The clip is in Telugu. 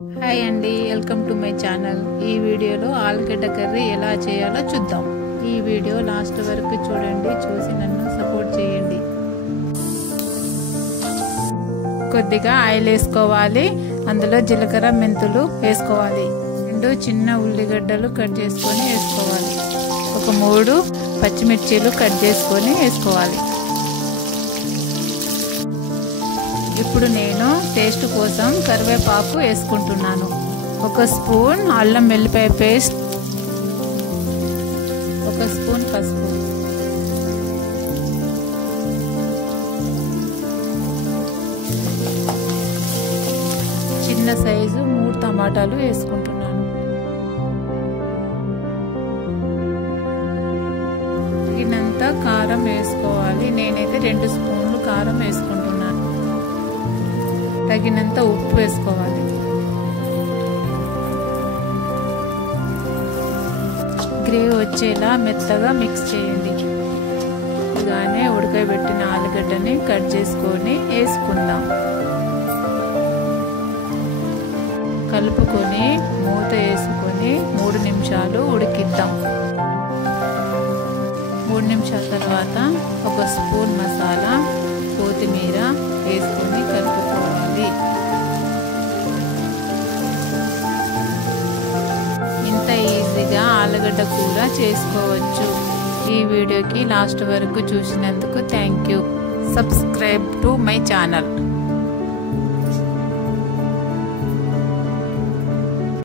హాయ్ అండి, వెల్కమ్ టు మై ఛానల్. ఈ వీడియోలో ఆలుగడ్డ కర్రీ ఎలా చేయాలో చూద్దాం. ఈ వీడియో లాస్ట్ వరకు చూడండి, చూసి నన్ను సపోర్ట్ చేయండి. కొద్దిగా ఆయిల్ వేసుకోవాలి, అందులో జీలకర్ర మెంతులు వేసుకోవాలి. 2 చిన్న ఉల్లిగడ్డలు కట్ చేసుకొని వేసుకోవాలి. ఒక 3 పచ్చిమిర్చీలు కట్ చేసుకొని వేసుకోవాలి. ఇప్పుడు నేను టేస్ట్ కోసం కరివేపాకు వేసుకుంటున్నాను. 1 స్పూన్ అల్లం వెల్లిపాయ పేస్ట్, 1 స్పూన్ పసుపు, చిన్న సైజు 3 టమాటాలు వేసుకుంటున్నాను. తగినంత కారం వేసుకోవాలి. నేనైతే 2 స్పూన్లు కారం వేసుకుంటున్నాను. తగినంత ఉప్పు వేసుకోవాలి. గ్రేవీ వచ్చేలా మెత్తగా మిక్స్ చేయండి. ఇలానే ఉడకబెట్టిన ఆలుగడ్డని కట్ చేసుకొని వేసుకుందాం. కలుపుకొని మూత వేసుకొని 3 నిమిషాలు ఉడికిద్దాం. 3 నిమిషాల తర్వాత 1 స్పూన్ మసాలా, కొత్తిమీర వేసుకొని కలుపుకోవాలి. ఇంత ఈజీగా ఆలుగడ్డ కూర చేసుకోవచ్చు. ఈ వీడియోకి లాస్ట్ వరకు చూసినందుకు thank you. Subscribe to my channel.